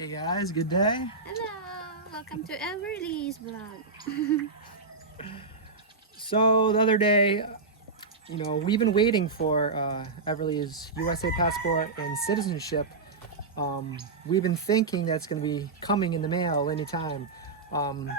Hey guys, good day. Hello! Welcome to Everlys vlog. So the other day, we've been waiting for Everly's USA passport and citizenship. We've been thinking that's going to be coming in the mail anytime.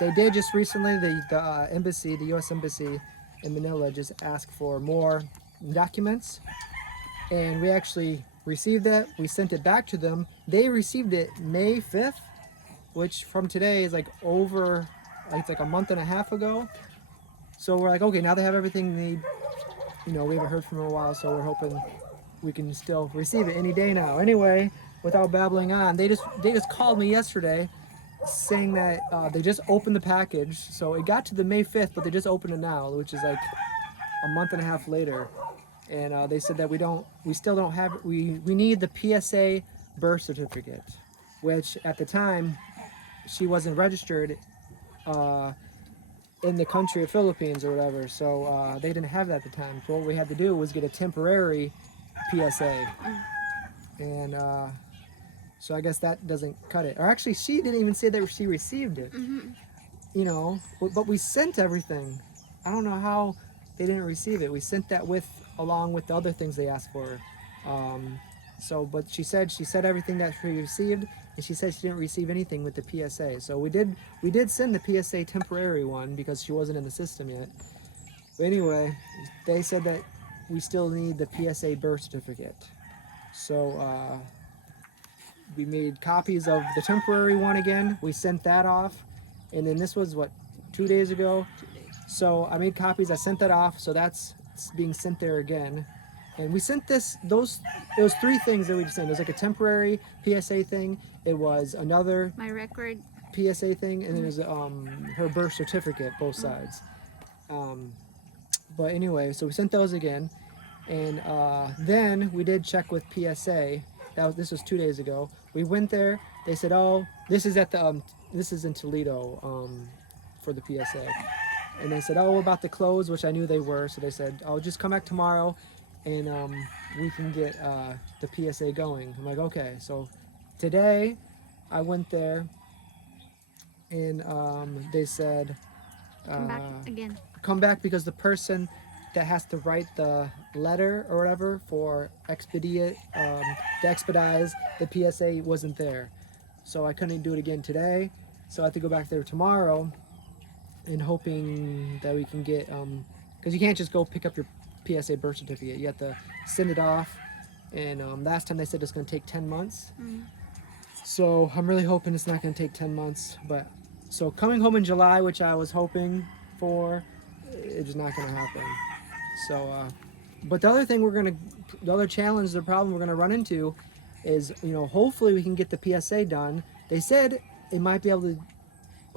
They did just recently, the embassy, the U.S. embassy in Manila just asked for more documents, and we actually received it. We sent it back to them. They received it May 5th, which from today is like it's like a month and a half ago. So we're like, okay, now they have everything they need. We haven't heard from them in a while, so we're hoping we can still receive it any day now. Anyway, without babbling on, they just called me yesterday saying that they just opened the package. So it got to the May 5th, but they just opened it now, which is like a month and a half later. And they said that we still don't have, we need the PSA birth certificate, which at the time she wasn't registered in the country of Philippines or whatever, so they didn't have that at the time. So what we had to do was get a temporary PSA, and so I guess that doesn't cut it. Or actually, she didn't even say that she received it. But we sent everything. I don't know how they didn't receive it. We sent that along with the other things they asked for. But she said everything that she received, and she said she didn't receive anything with the PSA. So we did send the PSA temporary one because she wasn't in the system yet. But anyway, they said that we still need the PSA birth certificate. So we made copies of the temporary one again. We sent that off, and then this was 2 days ago. So I made copies. I sent that off. So it's being sent there again. And we sent it was 3 things that we just sent. It was like a temporary PSA thing. It was another My record. PSA thing, and then it was her birth certificate, both sides. But anyway, so we sent those again, and then we did check with PSA. This was 2 days ago. We went there. They said, "Oh, this is this is in Toledo for the PSA." And they said, "Oh, about the clothes," which I knew they were. So they said, "I'll just come back tomorrow, and we can get the PSA going." I'm like, okay. So today I went there, and they said, Come back again. come back because the person that has to write the letter or whatever for to expedite the PSA wasn't there. So I couldn't do it again today. So I have to go back there tomorrow, and hoping that we can get, because you can't just go pick up your PSA birth certificate. You have to send it off, and last time they said it's going to take 10 months. So I'm really hoping it's not going to take 10 months. But so coming home in July, which I was hoping for, it's not going to happen. So but the other challenge, the problem we're going to run into is, hopefully we can get the PSA done. They said they might be able to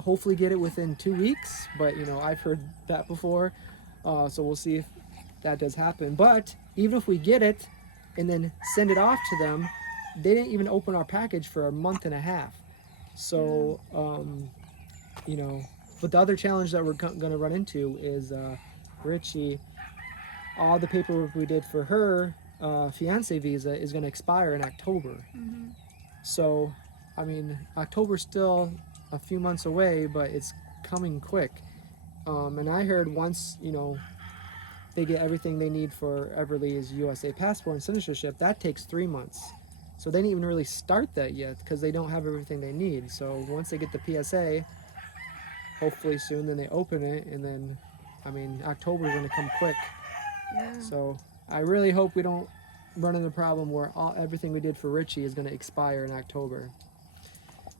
hopefully get it within 2 weeks, but I've heard that before. So we'll see if that does happen. But even if we get it and then send it off to them, they didn't even open our package for a month and a half. So but the other challenge that we're going to run into is Reche. All the paperwork we did for her fiance visa is going to expire in October. So I mean, October's still a few months away, but it's coming quick. And I heard once they get everything they need for Everly's USA passport and citizenship, that takes 3 months. So they didn't even really start that yet because they don't have everything they need. So once they get the PSA, hopefully soon, then they open it, and then October is going to come quick. Yeah. So I really hope we don't run into the problem where everything we did for Reche is going to expire in October.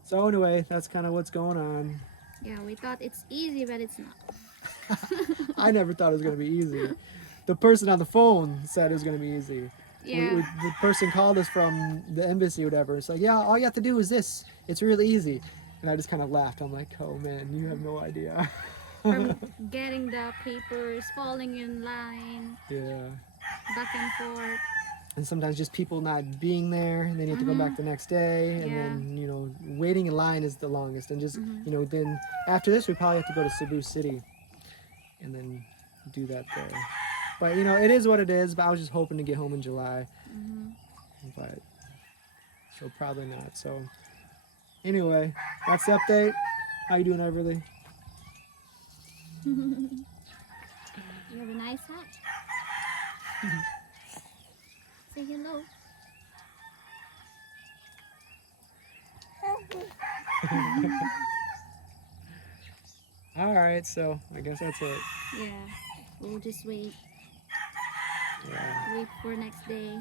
So anyway, that's kind of what's going on. Yeah, we thought it's easy, but it's not. I never thought it was going to be easy. The person on the phone said it was going to be easy. Yeah. The person called us from the embassy or whatever. It's like, yeah, all you have to do is this. It's really easy. And I just kind of laughed. I'm like, oh man, you have no idea. From getting the papers, falling in line, Yeah. back and forth. And sometimes just people not being there, and then you have to go back the next day, and Yeah. then waiting in line is the longest. And just then after this we probably have to go to Cebu City, and then do that there. But it is what it is. But I was just hoping to get home in July, but so probably not. So Anyway, that's the update. How you doing, Everly? You have a nice hat. Say hello. All right, so I guess that's it. Yeah, we'll just wait. Yeah. Wait for next day.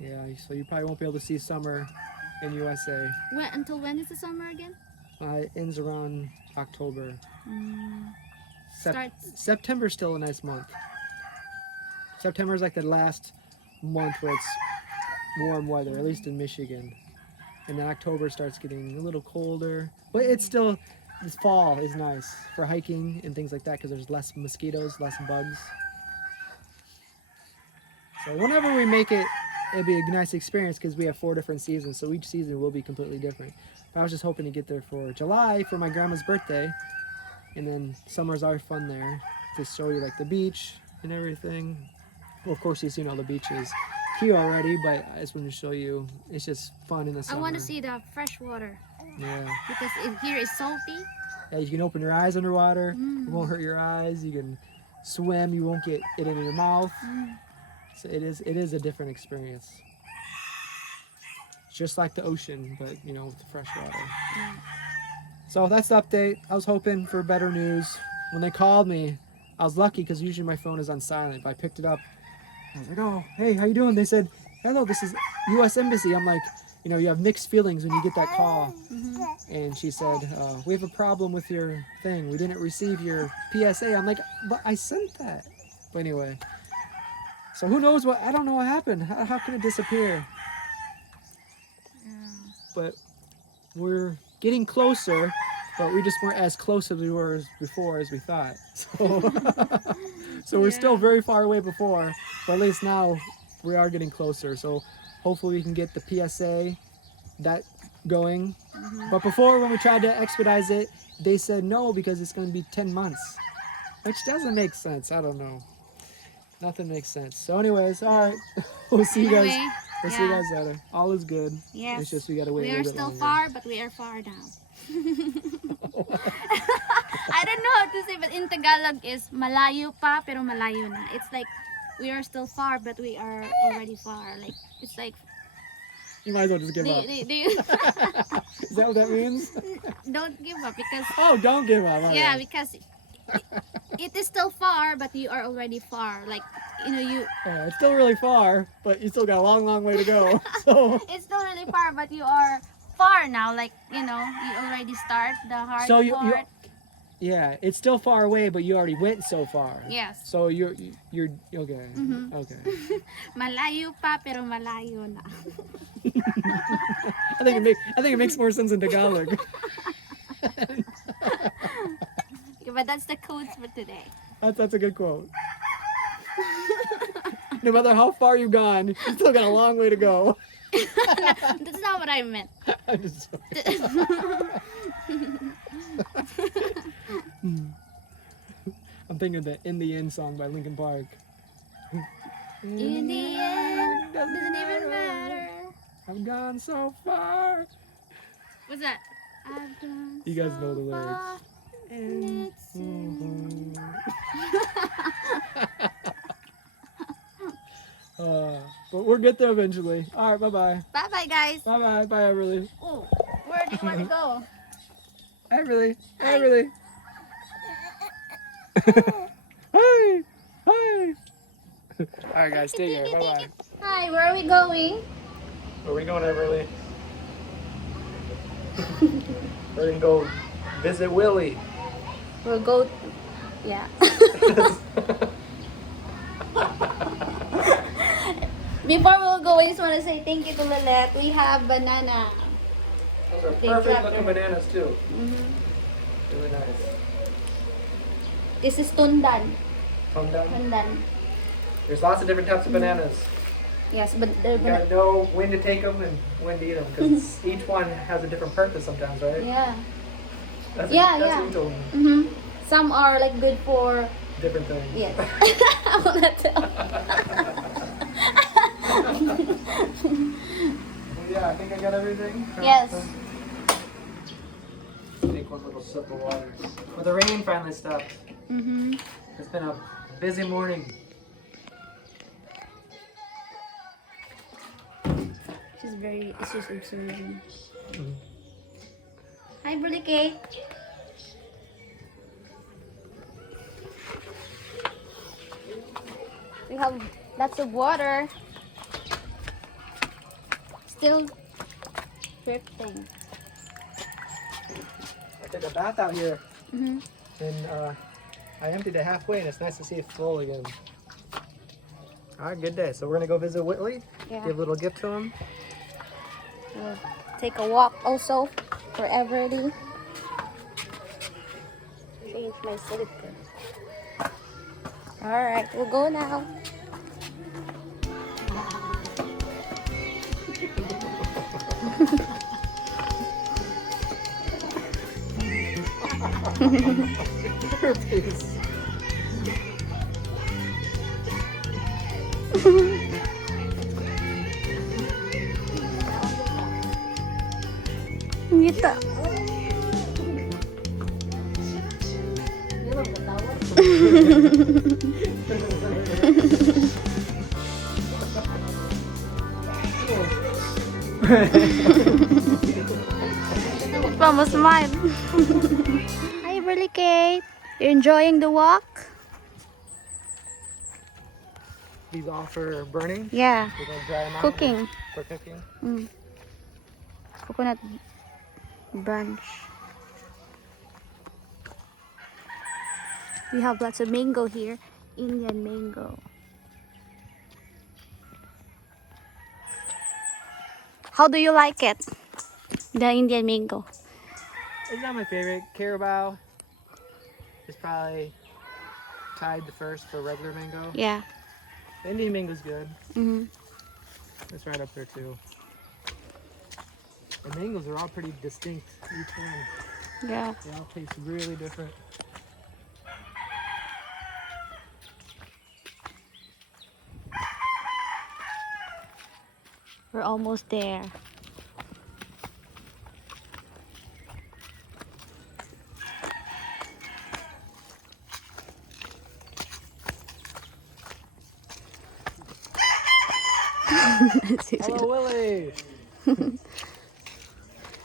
Yeah, so you probably won't be able to see summer in USA. Until when is the summer again? It ends around October. Starts. September's still a nice month. September is like the last month where it's warm weather, at least in Michigan. And then October starts getting a little colder. But it's still, this fall is nice for hiking and things like that because there's less mosquitoes, less bugs. So whenever we make it, it'll be a nice experience because we have 4 different seasons. So each season will be completely different. But I was just hoping to get there for July for my grandma's birthday. And then summer's always fun there to show you like the beach and everything. Well, of course, you've seen all the beaches here already, but I just want to show you. It's just fun in the summer. I want to see the fresh water. Yeah. Because here is salty. Yeah, you can open your eyes underwater. It won't hurt your eyes. You can swim. You won't get it in your mouth. So it is a different experience. It's just like the ocean, but you know, with the fresh water. So that's the update. I was hoping for better news. When they called me, I was lucky because usually my phone is on silent, but I picked it up. I was like, oh, hey, how you doing? They said, hello, this is U.S. Embassy. I'm like, you know, you have mixed feelings when you get that call. And she said, we have a problem with your thing. We didn't receive your PSA. I'm like, but I sent that. But anyway, so who knows what, I don't know what happened. How could it disappear? But we're getting closer, but we just weren't as close as we were before as we thought. So, so we're still very far away before, but at least now we are getting closer. So hopefully we can get the PSA that going. But before, when we tried to expedite it, they said no because it's going to be 10 months, which doesn't make sense. I don't know. Nothing makes sense. So anyways, all right. We'll see you guys. We'll see you guys later. All is good. Yes. It's just we got to wait We a are little bit still longer. far, but we are far now. I don't know how to say, but in Tagalog is malayo pa, pero malayo na. It's like we are still far, but we are already far. Like it's like. You might as well just give up. Is that what that means? Don't give up because. Oh, don't give up. All Yeah, right. because it is still far, but you are already far. Like you know, you. It's still really far, but you still got a long, long way to go. So. It's still really far, but you are far now. Like you know, you already start the hard So part. Yeah, it's still far away, but you already went so far. Yes. So you're okay. Okay. Malayo pa, pero malayo na. I think it makes more sense in Tagalog. Okay, but that's the codes for today. That's a good quote. No matter how far you've gone, you still got a long way to go. That's not what I meant. I'm just I'm thinking of the In the End song by Linkin Park. In the end, doesn't even matter. I've gone so far. What's that? I've gone You guys so know the lyrics. far, and it's But we'll get there eventually. All right, bye-bye. Bye bye, guys. Bye-bye. Bye, Everly. Oh, where do you want to go? Everly. Everly. Hi. Hi. All right, guys. Stay here. Bye-bye. Hi, where are we going? Where are we going, Everly? We're going to go visit Willie. We'll go. Yeah. Before we'll go, I just want to say thank you to Lilette. We have banana. Those are They perfect dropped looking them. bananas, too. Really nice. This is tundan. Tundan. Tundan. There's lots of different types of bananas. Yes, but they're You gotta know when to take them and when to eat them because each one has a different purpose sometimes, right? yeah. That's Yeah, that's yeah. what you told me. Some are like good for Different things. yes. I wanna tell. Well, yeah, I think I got everything. Yes. one little sip of water. But the rain finally stopped. Mm-hmm. It's been a busy morning. It's just observing. Hi, Brother Kate. We have lots of water. Still drifting. I took a bath out here, Mm-hmm. and I emptied it halfway, and it's nice to see it full again. All right, good day. So we're gonna go visit Whitley. Yeah. Give a little gift to him. We'll take a walk also for Everly. Change my slipper. Alright, we'll go now. Her face. Ngita. Mama smile. Hi, Everly Kate. You're enjoying the walk? These all for burning. Yeah. We're gonna dry them out Cooking. for cooking. Mm. Coconut branch. We have lots of mango here. Indian mango. How do you like it? The Indian mango. It's not my favorite. Carabao is probably tied the first for regular mango. Yeah. The Indian mango's good. Mm-hmm. It's right up there too. The mangoes are all pretty distinct, each one. Yeah. They all taste really different. We're almost there. Hello, Willie.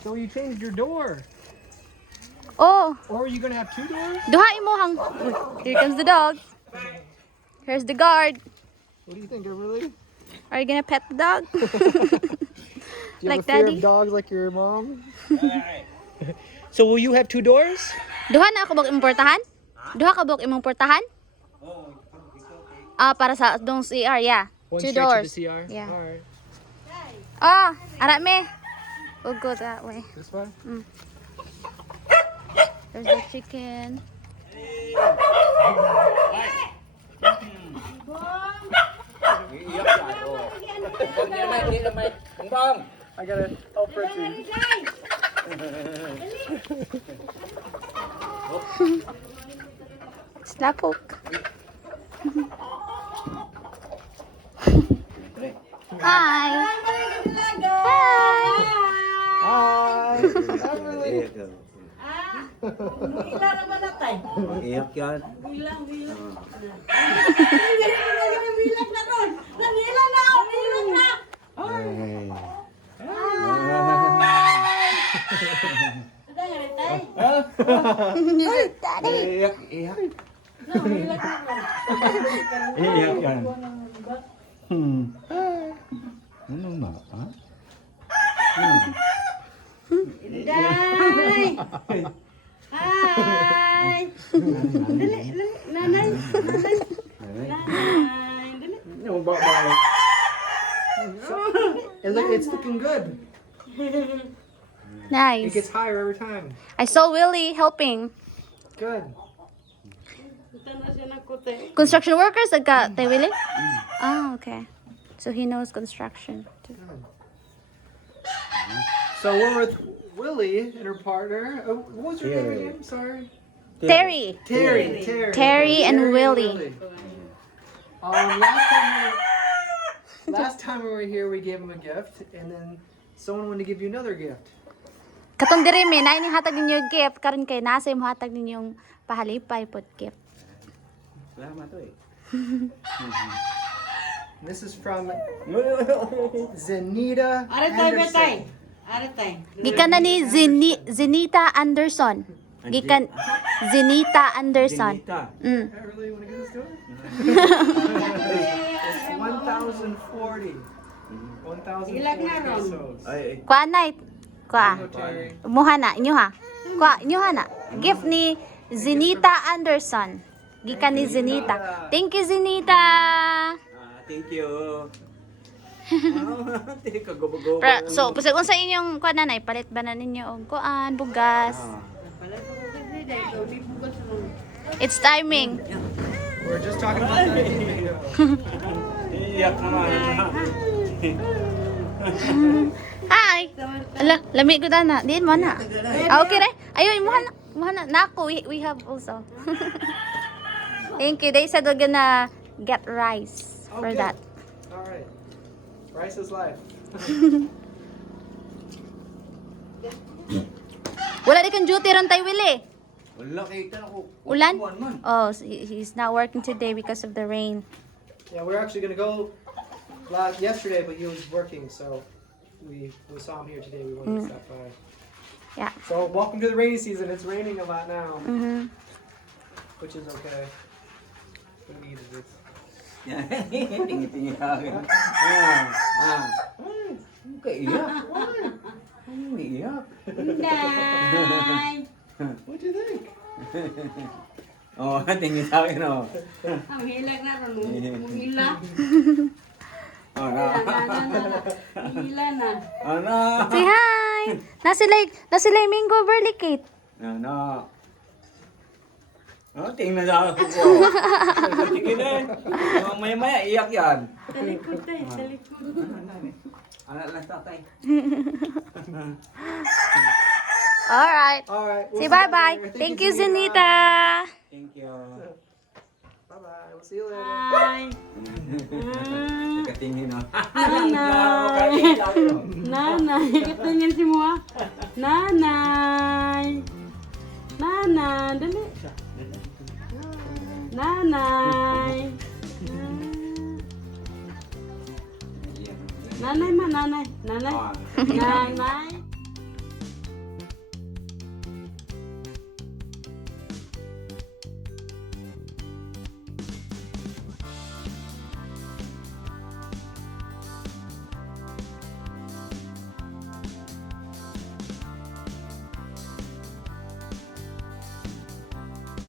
So you changed your door. Oh, Or are you gonna have two doors? duhain mo hang. Uy, here comes the dog. Here's the guard. What do you think, Everly? Are you gonna pet the dog? Do you Like have a fear daddy? of dogs like your mom? So will you have two doors? Duha na ako bang imong portahan? Duha ka bang imong portahan? Ah, para sa dong CR, yeah. One Two straight doors. to the CR? Yeah. All right. Ah, ara me. We'll go that way. This way? There's the chicken. I got it. Oh, Richie. Slapok. Hi. Hi. Everly. Ilan naman natin? Iyak yan. Bilang. Bilang na ron. Nangilan na ako. Bilang na. Ada nga rin tayo? Iyak. Nangilan na ron. Iyak yan. Ano ba? Ha? Day! Hi! Dali. Nanay. Dali. Ano ba ba? It's looking good. It Nice. gets higher every time. I saw Willie helping. Good. Ito na siya ng kote. Construction workers agka tay Willie? Ah, okay. So he knows construction too. So we're with Willie and her partner. What was your name again? Sorry. Terry. Terry and Willie. Last time we were here, we gave him a gift, and then someone wanted to give you another gift. Katong diri mi na ini hatag ninyo yung gift karon kay nasa mo hatag ninyong pahalipay pod gift. Salamat to eh. This is from Zenita Are tayo betay. Anderson. Are tayo. Gikan na ni Zenita Anderson. Gikan Zenita Anderson. Dinita. Mm. Everly, you wanna give this to her? It's 1,040. 1,040 Ilag na ron. pesos. Ay, Kwa night. Kwa. Okay. Muha na inyo ha. Kwa inyo ha na. Gift ni Zenita Anderson. Gikan ni Zenita. Thank you Zenita. thank you. Teka, gobo-gobo. So, pasag unsa inyong kuan nanay, palit ba na ninyo og kuan, bugas? Pala ko ko kasi dahil ikaw di bukas mo. It's timing. We're just talking about that video. Iyak naman. Hi. Ala, lami ko na. Diin mo na. Okay re. Ayo, imuha na. Imuha na. Nako, we have also. Thank you. They said we're gonna get rice for Okay. that. All right. Rice is life. Wala di kang duty ron tay Willie. Wala, kita na ko. Ulan? Uwan man. Oh, he's not working today because of the rain. Yeah, we're actually gonna go yesterday, but he was working, so we saw him here today. We wanted to stop by. Yeah. So welcome to the rainy season. It's raining a lot now, Mhm. which is okay. We needed it. Tingin-tingin sa akin. Ay, kaiyak. Ano iyak? Day. What do you think? Oh, tingin sa akin oh. Ang hilag na ron. Hila. Oh, na. Hila na. Ano? Say hi. Nasilay mango burley cake. Ano? Oh, tingin na sa akin ko. Tingin eh. Maya-maya, iyak yan. Talikod tayo. Talikod. Ano lang tatay? All right. All right. Say bye-bye. Thank you, Zenita. Thank you. Bye bye. We'll see you later. Bye. Katingin oh. Nanay. Nanay. Katingin si mo ah. Nanay. Nanay. Dali. Nanay. Nanay ma, nanay. Nanay. Nanay.